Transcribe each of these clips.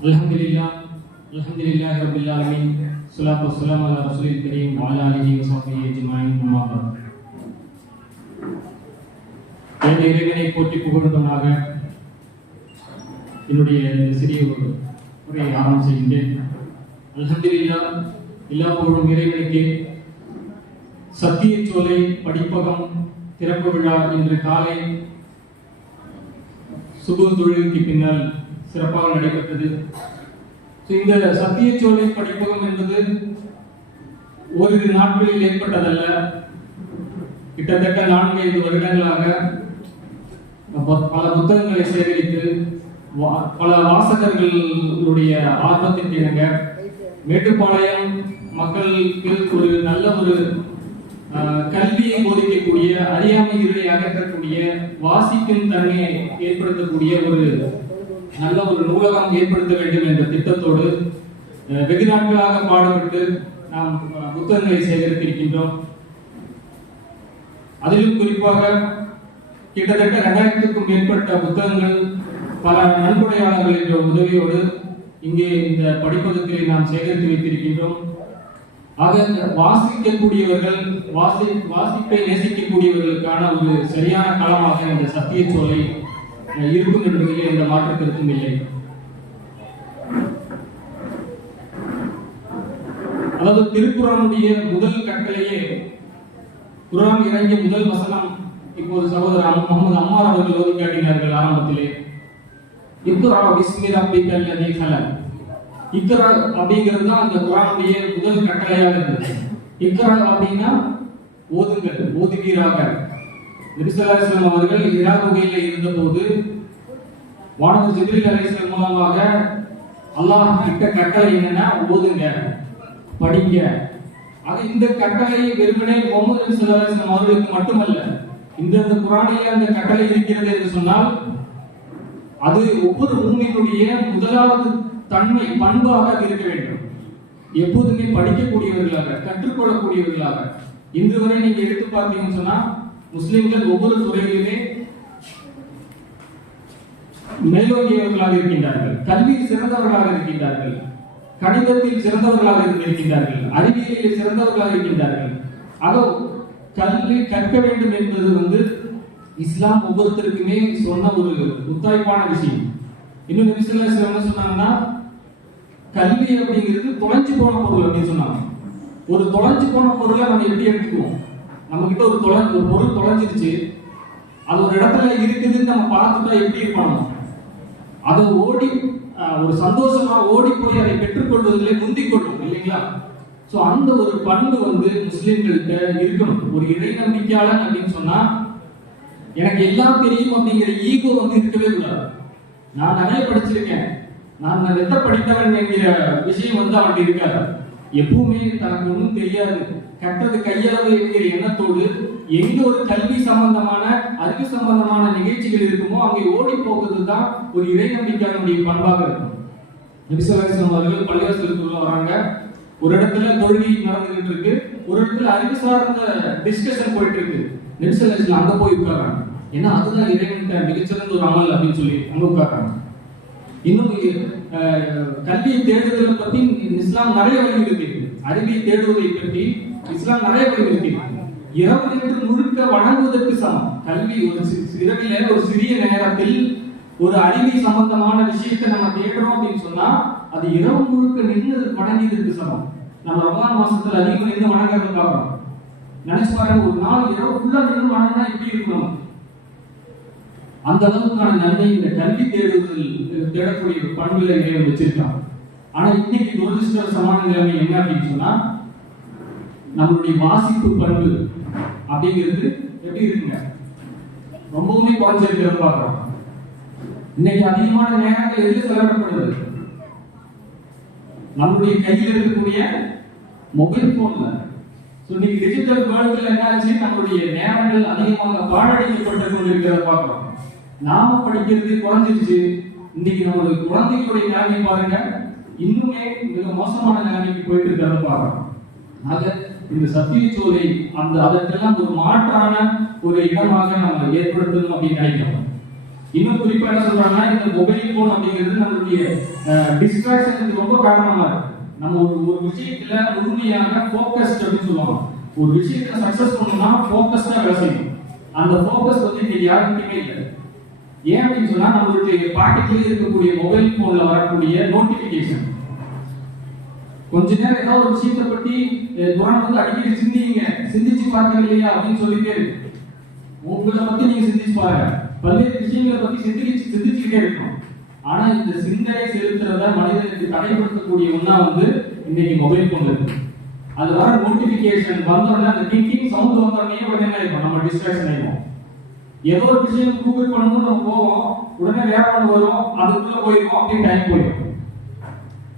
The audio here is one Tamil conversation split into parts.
الحمد لله الحمد لله رب العالمين الصلاة والسلام على رسول الكريم وعلى آله وصحبه أجمعين أما بعد இந்த இறைவனை போற்றி புகழ்ந்தவனாக என்னுடைய இந்த சிறிய ஒரு உரையை ஆரம்பம் செய்கின்றேன் அல்ஹம்துலில்லா எல்லா புகழும் இறைவனுக்கு சத்திய சோலை படிப்பகம் திறப்பு விழா இன்று காலை சுப தொழிலுக்கு பின்னால் சிறப்பாக நடைபெற்றது. இந்த இந்த சத்தியச்சோலை படிப்பகம் என்பது ஓரிரு நாட்களில் ஏற்பட்டதல்ல. கிட்டத்தட்ட நான்கு ஐந்து வருடங்களாக பல புத்தகங்களை சேகரித்து வா- பல வாசகர்களுடைய ஆர்வத்திற்கு இணங்க மேட்டுப்பாளையம் மக்களுக்கு ஒரு நல்ல ஒரு கல்வியை போதிக்கக்கூடிய அறியாமை இருளை அகற்றக்கூடிய வாசிக்கும் தன்மையை ஏற்படுத்தக்கூடிய ஒரு நல்ல ஒரு நூலகம் ஏற்படுத்த வேண்டும் என்ற திட்டத்தோடு வெகு நாட்களாக பாடுபட்டு நாம் புத்தகங்களை சேகரித்திருக்கின்றோம். அதிலும் குறிப்பாக கிட்டத்தட்ட இரண்டாயிரத்துக்கும் மேற்பட்ட புத்தகங்கள் பல நன்கொடையாளர்கள் என்ற உதவியோடு இங்கே இந்த படிப்பகத்தில் நாம் சேகரித்து வைத்திருக்கின்றோம். ஆக வாசிக்கக்கூடியவர்கள் வாசி வாசிப்பை நேசிக்கக்கூடியவர்களுக்கான ஒரு சரியான களமாக இந்த சத்திய சோலை இருக்கும் என்பதில் எந்த மாற்று கருத்தும் இல்லை. அதாவது திருக்குறானுடைய முதல் கட்டளையே குரான் இறங்கிய முதல் வசனம் இப்போது சகோதரர் முகமது அம்மார் அவர்கள் ஓதி காட்டினார்கள் ஆரம்பத்திலே. இக்ரா பிஸ்மி ரப்பிக்கல் லதீ கலக். இக்ரா அப்படிங்கிறது தான் அந்த குரானுடைய முதல் கட்டளையாக இருந்தது. இக்ரா அப்படின்னா ஓதுங்கள் ஓதுவீராக. நபிசல்லாஸ்லாம் அவர்கள் இரா குகையில இருந்தபோது வானது ஜிபிரில் அலைஹிஸ்ஸலாம் மூலமாக அல்லாஹ் கிட்ட கட்டளை என்னன்னா ஓதுங்க படிங்க. அது இந்த கட்டளை வெறுமனே முகமது நபி ஸல்லல்லாஹு அவர்களுக்கு மட்டுமல்ல இந்த இந்த அந்த கட்டளை இருக்கிறது என்று சொன்னால் அது ஒவ்வொரு மூமியினுடைய முதலாவது தன்மை பண்பாக இருக்க வேண்டும். எப்போதுமே படிக்கக்கூடியவர்களாக கற்றுக்கொள்ளக்கூடியவர்களாக. இன்று வரை நீங்க எடுத்து பார்த்தீங்கன்னு சொன்னா முஸ்லிம்கள் ஒவ்வொரு துறையிலுமே மேலோங்கியவர்களாக இருக்கின்றார்கள். கல்வியில் சிறந்தவர்களாக இருக்கின்றார்கள். கணிதத்தில் சிறந்தவர்களாக இருக்கின்றார்கள். அறிவியலில் சிறந்தவர்களாக இருக்கின்றார்கள். அதோ கல்வி கற்க வேண்டும் என்பது வந்து இஸ்லாம் ஒவ்வொருத்தருக்குமே சொன்ன ஒரு முத்தாய்ப்பான விஷயம். இன்னும் நபிசுல்லா என்ன சொன்னாங்கன்னா கல்வி அப்படிங்கிறது தொலைஞ்சு போன பொருள் அப்படின்னு சொன்னாங்க. ஒரு தொலைஞ்சு போன பொருளை நம்ம எப்படி எடுத்துக்குவோம்? நம்ம கிட்ட ஒரு தொலை ஒரு பொருள் தொலைஞ்சிருச்சு. அது ஒரு இடத்துல இருக்குதுன்னு நம்ம பார்த்துட்டா எப்படி இருப்பாங்க? அதை ஓடி ஒரு சந்தோஷமா ஓடி போய் அதை பெற்றுக்கொள்வதிலே முந்திக் கொள்ளும் இல்லைங்களா? ஸோ அந்த ஒரு பண்பு வந்து முஸ்லீம்கள்கிட்ட இருக்கணும். ஒரு இறை நம்பிக்கையாளன் அப்படின்னு சொன்னா எனக்கு எல்லாம் தெரியும் அப்படிங்கிற ஈகோ வந்து இருக்கவே கூடாது. நான் நிறைய படிச்சிருக்கேன். நான் வெத்த படித்தவன் என்கிற விஷயம் வந்து அவன்கிட்ட இருக்காது. எப்பவுமே தனக்கு ஒன்றும் தெரியாது. கற்றது கையளவு என்கிற எண்ணத்தோடு எங்க ஒரு கல்வி சம்பந்தமான அறிவு சம்பந்தமான நிகழ்ச்சிகள் இருக்குமோ அங்கே ஓடி போகிறது தான் ஒரு இறை நம்பிக்கையாளனுடைய பண்பாக இருக்கும். நபிசல்லாஸ்லாம் அவர்கள் பள்ளிவாசலுக்குள்ள வராங்க. ஒரு இடத்துல தொழுகை நடந்துகிட்டு இருக்கு ஒரு இடத்துல அறிவு சார்ந்த டிஸ்கஷன் போயிட்டு இருக்கு நபிசல்லாஸ்லாம் அங்க போய் உட்காராங்க ஏன்னா அதுதான் இறைவன்கிட்ட மிகச்சிறந்த ஒரு அமல் அப்படின்னு சொல்லி அங்க உட்காராங்க இன்னும் கல்வியை தேடுதலை பத்தி இஸ்லாம் நிறைய வழி இருக்கு. அறிவியை தேடுவதை பற்றி இஸ்லாம் நிறைய பேர் இரவு நேற்று முழுக்க வணங்குவதற்கு சமம். கல்வி ஒரு இரவில ஒரு சிறிய நேரத்தில் ஒரு அறிவை சம்பந்தமான விஷயத்தை நம்ம தேடுறோம் அப்படின்னு சொன்னா அது இரவு முழுக்க நின்று வணங்கியதற்கு சமம். நம்ம ரமலான் மாசத்துல அதிகமா நின்று வணங்குறத பார்க்கிறோம் நினைச்சு பாருங்க ஒரு நாள் இரவு ஃபுல்லா நின்று வணங்கினா எப்படி இருக்கணும் அந்த அளவுக்கான நன்மை இந்த கல்வி தேடுதல் தேடக்கூடிய ஒரு பண்புல இறைவன் வச்சிருக்கான் ஆனா இன்னைக்கு துரதிருஷ்டவசமான நிலைமை என்ன அப்படின்னு சொன்னா நம்மளுடைய வாசிப்பு பண்பு அப்படிங்கிறது எப்படி இருக்குங்க? ரொம்பவுமே குறைஞ்சிருக்கிறத பார்க்கிறோம் இன்னைக்கு அதிகமான நேரங்கள் எது செலவிடப்படுது? நம்மளுடைய கையில் இருக்கக்கூடிய மொபைல் போன்ல ஸோ இன்னைக்கு டிஜிட்டல் வேர்ல்டுல என்ன ஆச்சு நம்மளுடைய நேரங்கள் அதிகமாக பாழடைக்கப்பட்டு கொண்டிருக்கிறத பார்க்கிறோம். நாம படிக்கிறது குறைஞ்சிருச்சு. இன்னைக்கு நம்மளுடைய குழந்தைகளுடைய நிலைமை பாருங்க. இன்னுமே மிக மோசமான நிலைமைக்கு போயிட்டு இருக்கிறத பார்க்கிறோம். ஆக இந்த சத்தியச்சோலை அந்த அதற்கெல்லாம் ஒரு மாற்றான ஒரு இடமாக நம்ம ஏற்படுத்தணும் அப்படின்னு நினைக்கிறோம். இன்னும் குறிப்பா என்ன சொல்றாங்கன்னா இந்த மொபைல் போன் அப்படிங்கிறது நம்மளுடைய டிஸ்ட்ராக்ஷனுக்கு ரொம்ப காரணமா இருக்கு. நம்ம ஒரு ஒரு விஷயத்துல உறுதியாக ஃபோக்கஸ்ட் அப்படின்னு சொல்லுவாங்க. ஒரு விஷயத்துல சக்சஸ் பண்ணணும்னா ஃபோக்கஸ்டா வேலை செய்யணும். அந்த ஃபோக்கஸ் வந்து இன்னைக்கு யாருக்குமே இல்லை. ஏன் அப்படின்னு சொன்னா நம்மளுடைய பாக்கெட்லயே இருக்கக்கூடிய மொபைல் போன்ல வரக்கூடிய நோட்டிபிகேஷன் கொஞ்ச நேரம் ஏதாவது ஒரு விஷயத்தை பத்தி குரான் வந்து அடிக்கடி சிந்திங்க. சிந்திச்சு பார்த்தீங்க இல்லையா? அப்படின்னு சொல்லிட்டே இருக்கு. உங்களை பத்தி நீங்க சிந்திச்சு பாருங்க. பல்வேறு விஷயங்களை பத்தி சிந்திச்சு சிந்திச்சுக்கிட்டே இருக்கணும். ஆனா இந்த சிந்தனை செலுத்துறத மனிதனுக்கு தடைப்படுத்தக்கூடிய ஒண்ணா வந்து இன்னைக்கு மொபைல் போன் இருக்கு. அது வர நோட்டிபிகேஷன் வந்தோடனே அந்த டிங்கிங் சவுண்ட் வந்தோடனே உடனே என்ன ஆயிடும் நம்ம டிஸ்ட்ராக்ஷன் ஆயிடும் ஏதோ ஒரு விஷயம் கூகுள் பண்ணணும்னு நம்ம போவோம். உடனே வேற ஒன்று வரும். அதுக்குள்ள போயிடும் அப்படியே டைம் போயிடும்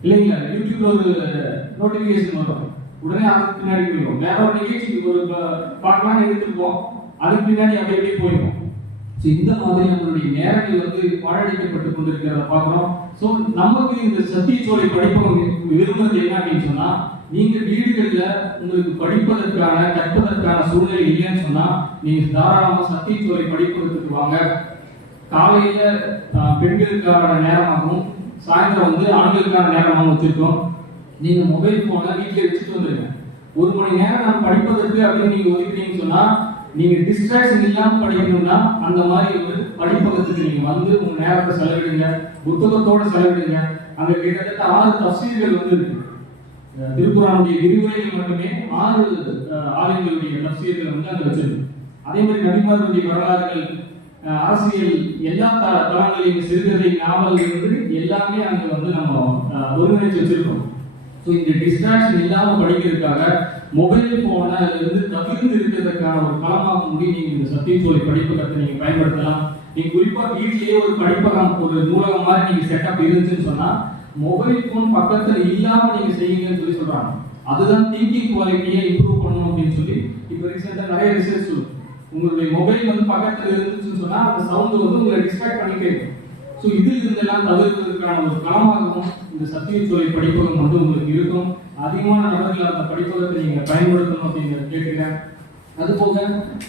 இல்லைங்களா? யூடியூப்ல ஒரு நோட்டிபிகேஷன் வரும். உடனே அதுக்கு பின்னாடி போயிடும். வேற ஒரு நிகழ்ச்சிக்கு ஒரு பாட்டெல்லாம் எடுத்துருப்போம். அதுக்கு பின்னாடி அப்படி அப்படியே போயிடும். ஸோ இந்த மாதிரி நம்மளுடைய நேரங்கள் வந்து பாழடிக்கப்பட்டு கொண்டிருக்கிறத பார்க்குறோம். ஸோ நமக்கு இந்த சத்தியச்சோலை படிப்பவங்க விரும்புறது என்ன அப்படின்னு சொன்னால் நீங்கள் வீடுகளில் உங்களுக்கு படிப்பதற்கான கற்பதற்கான சூழ்நிலை இல்லைன்னு சொன்னால் நீங்கள் தாராளமாக சத்தியச்சோலை படிப்பதற்கு வாங்க. காலையில் பெண்களுக்கான நேரமாகவும் சாயந்தரம் வந்து ஆண்களுக்கான நேரமாக வச்சிருக்கோம். நீங்கள் மொபைல் ஃபோனை வீட்டில் வச்சுட்டு வந்துருங்க. ஒரு மணி நேரம் நான் படிப்பதற்கு அப்படின்னு நீங்கள் ஒதுக்கிட்டீங்கன்னு சொன்னால் நீங்கள் டிஸ்ட்ராக்ஷன் இல்லாமல் படிக்கணும்னா அந்த மாதிரி ஒரு படிப்பகத்துக்கு நீங்கள் வந்து உங்கள் நேரத்தை செலவிடுங்க புத்தகத்தோடு செலவிடுங்க. அங்கே கிட்டத்தட்ட ஆறு தப்சீல்கள் வந்து இருக்கு. திருக்குறானுடைய விரிவுரைகள் மட்டுமே ஆறு ஆலயங்களுடைய தப்சீல்கள் வந்து அங்கே வச்சிருக்கு. அதே மாதிரி நபிமார்களுடைய வரலாறுகள் அரசியல் எல்லா த தளங்களையும் சிறுகதை நாவல் இருந்து எல்லாமே அங்க வந்து நம்ம ஒருங்கிணைச்சு வச்சிருக்கோம். ஸோ இந்த டிஸ்ட்ராக்ஷன் இல்லாம படிக்கிறதுக்காக மொபைல் போனை இருந்து தவிர்த்து இருக்கிறதுக்கான ஒரு களமாக முடியும் நீங்கள் இந்த சத்தியச்சோலை படிப்பகத்தை நீங்கள் பயன்படுத்தலாம். நீங்கள் குறிப்பாக வீட்டிலேயே ஒரு படிப்பகம் ஒரு நூலகம் மாதிரி நீங்கள் செட்டப் இருந்துச்சுன்னு சொன்னால் மொபைல் ஃபோன் பக்கத்தில் இல்லாமல் நீங்கள் செய்யுங்கன்னு சொல்லி சொல்கிறாங்க அதுதான் திங்கிங் குவாலிட்டியை இம்ப்ரூவ் பண்ணணும் அப்படின்னு சொல்லி இப்போ ரீசெண்டாக நிறைய ரிசர்ச் உங்களுடைய மொபைல் வந்து பக்கத்துல இருந்துச்சுன்னு சொன்னா அந்த சவுண்ட் வந்து உங்களை டிஸ்ட்ராக்ட் பண்ணிட்டே இருக்கும் ஸோ இதில் இருந்தெல்லாம் தவிர்ப்பதற்கான ஒரு களமாகவும் இந்த சத்தியத்துறை படிப்பகம் வந்து உங்களுக்கு இருக்கும். அதிகமான நபர்கள் அந்த படிப்பகத்தை நீங்க பயன்படுத்தணும் அப்படிங்கிறத கேட்கிறேன் அது போக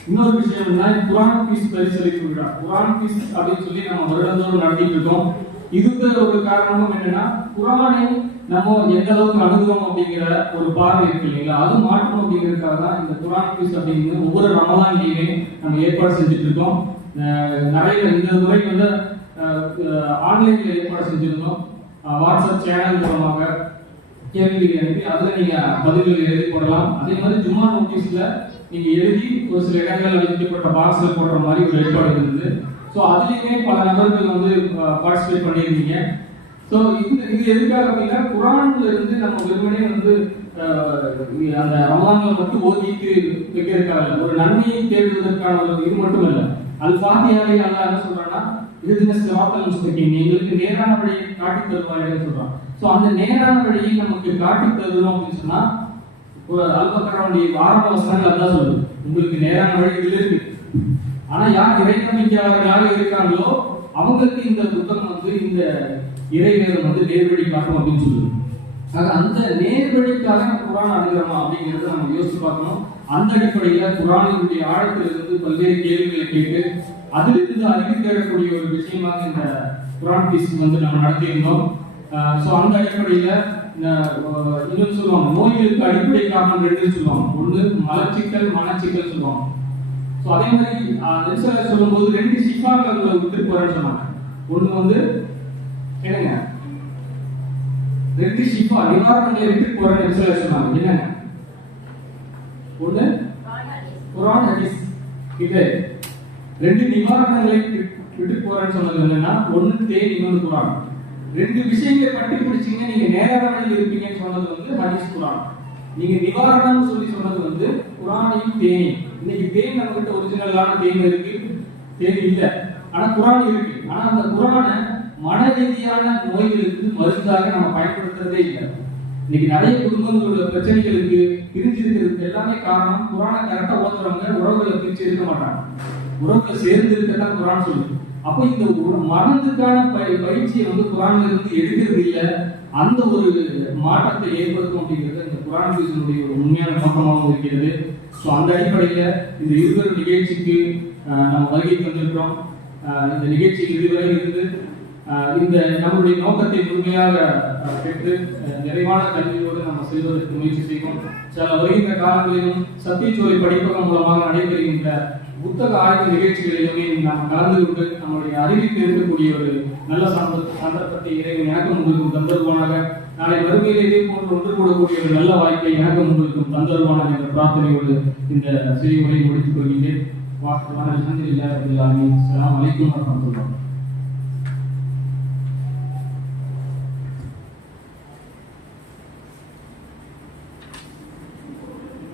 இன்னொரு விஷயம் என்ன குரான் பீஸ் பரிசளிப்பு விழா குரான் பீஸ் அப்படின்னு சொல்லி நம்ம வருடந்தோறும் நடத்திட்டு இருக்கோம். இதுக்கு ஒரு காரணமும் என்னன்னா குரானை நம்ம எந்த அளவுக்கு அணுகுறோம் அப்படிங்கிற ஒரு பார்வை இருக்கு இல்லைங்களா? அது மாற்றணும் அப்படிங்கிறதுக்காக தான் இந்த குரான் பீஸ் அப்படிங்கிறது ஒவ்வொரு ரமலான்லையுமே நம்ம ஏற்பாடு செஞ்சுட்டு இருக்கோம். நிறைய இந்த முறை வந்து ஆன்லைன்ல ஏற்பாடு செஞ்சிருந்தோம். வாட்ஸ்அப் சேனல் மூலமாக கேள்விகள் அனுப்பி அதில் நீங்க பதில்கள் எழுதி போடலாம். அதே மாதிரி ஜும்மா நோட்டீஸ்ல நீங்க எழுதி ஒரு சில இடங்கள்ல வைக்கப்பட்ட பாக்ஸ்ல போடுற மாதிரி ஒரு ஏற்பாடு இருந்தது. ஸோ அதுலேயுமே பல நபர்கள் வந்து பார்ட்டிசிபேட் பண்ணியிருந்தீங்க. ஸோ இது இது எதுக்காக அப்படின்னா குரான்ல இருந்து நம்ம வெறுமனே வந்து அந்த ரமலான்ல மட்டும் ஓதிட்டு வைக்கிறதுக்காக ஒரு நன்மையை தேடுவதற்கான ஒரு இது மட்டும் இல்லை அது ஃபாத்தியாவை அல்லாஹ் என்ன சொல்றான்னா இதுன சிராத்தல் முஸ்தகீம். எங்களுக்கு நேரான வழியை காட்டி தருவாய்ன்னு சொல்றான். ஸோ அந்த நேரான வழியை நமக்கு காட்டி தருவோம் அப்படின்னு சொன்னா ஒரு அல்பக்கரனுடைய ஆரம்ப வசனங்கள் அதான் சொல்லுது. உங்களுக்கு நேரான வழி இதுல இருக்கு. ஆனா யார் இறை நம்பிக்கையாளர்களாக இருக்காங்களோ அவங்களுக்கு இந்த புத்தகம் வந்து இந்த இறைவேதம் வந்து நேர்வழி காட்டும் அப்படின்னு சொல்லுது. ஆக அந்த நேர்வழிக்காக நம்ம குரான் அணுகிறோமா அப்படிங்கிறத நம்ம யோசிச்சு பார்க்கணும். அந்த அடிப்படையில குரானினுடைய ஆழத்திலிருந்து பல்வேறு கேள்விகளை கேட்டு அதிலிருந்து அறிவு தேடக்கூடிய ஒரு விஷயமாக இந்த குரான் பீஸ் வந்து நம்ம நடத்தியிருந்தோம். ஸோ அந்த அடிப்படையில இன்னும் சொல்லுவாங்க நோய்களுக்கு அடிப்படை காரணம் ரெண்டு சொல்லுவாங்க. ஒன்று மலச்சிக்கல் மனச்சிக்கல் சொல்லுவாங்க. ஸோ அதே மாதிரி சொல்லும்போது ரெண்டு சிஃபாக்கள் விட்டு போறேன்னு சொன்னாங்க. ஒன்று வந்து என்னங்க? ரெண்டு ஷிஃபா நிவாரணங்களை விட்டு போறேன்னு நெரிசல சொன்னாங்க. என்னங்க? ஒண்ணு குரான் ஹதீஸ். இது ரெண்டு நிவாரணங்களை விட்டு- விட்டு போறேன்னு சொன்னது என்னன்னா ஒண்ணு தேன் இன்னொன்று குரான். ரெண்டு விஷயங்களை கட்டி பிடிச்சீங்க நீங்க நேரவழியில் இருப்பீங்கன்னு சொன்னது வந்து ஹதீஸ் குரான். நீங்க நிவாரணம் சொல்லி சொன்னது வந்து குரானையும் தேனி. இன்னைக்கு தேன் நம்ம கிட்ட ஒரிஜினலான தேன் இருக்கு தேன் இல்லை. ஆனா குரான் இருக்கு. ஆனா அந்த குரானை மன ரீதியான நோய்களுக்கு மருந்தாக நம்ம பயன்படுத்துறதே இல்லை. இன்னைக்கு நிறைய குடும்பங்களோட பிரச்சனைகளுக்கு பிரிஞ்சிருக்கிறதுக்கு எல்லாமே காரணம் குரானை கரெக்டா ஓத்துறவங்க உறவுகளை பிரிச்சு இருக்க மாட்டாங்க. உறவுகளை சேர்ந்து இருக்கதான் குரான் சொல்லுது. அப்போ இந்த மனதுக்கான பயிற்சியை வந்து குரான்ல இருந்து எடுக்கிறது இல்லை அந்த ஒரு மாற்றத்தை ஏற்படுத்தும் அப்படிங்கிறது இந்த குரான் சீசனுடைய ஒரு உண்மையான நோக்கமாகவும் இருக்கிறது. ஸோ அந்த அடிப்படையில இந்த இருவர் நிகழ்ச்சிக்கு நம்ம வருகை தந்திருக்கிறோம். ஆஹ் இந்த நிகழ்ச்சியில் இதுவரை இருந்து இந்த நம்முடைய நோக்கத்தை முழுமையாக கேட்டு பெற்று நிறைவான கல்வியோடு நம்ம செல்வதற்கு முயற்சி செய்வோம். சில வருகின்ற காலங்களிலும் சத்தியச்சோலை படிப்பகம் மூலமாக நடைபெறுகின்ற புத்தக ஆய்வு நிகழ்ச்சிகளிலுமே நாம் கலந்து கொண்டு நம்முடைய அறிவில் இருக்கக்கூடிய ஒரு நல்ல சந்தர்ப்பத்தை இறைவன் எனக்கும் உங்களுக்கும் தந்தருவானாக. நாளை வறுமையில் இதே போன்று ஒன்று கூடக்கூடிய ஒரு நல்ல வாய்ப்பை எனக்கும் உங்களுக்கும் தந்தருவானாக என்ற பிரார்த்தனையோடு இந்த சிறிய முடித்துக் கொள்கின்றேன். வாக்கு அலமதுல்லாஹி ரபில் அலைக்கும்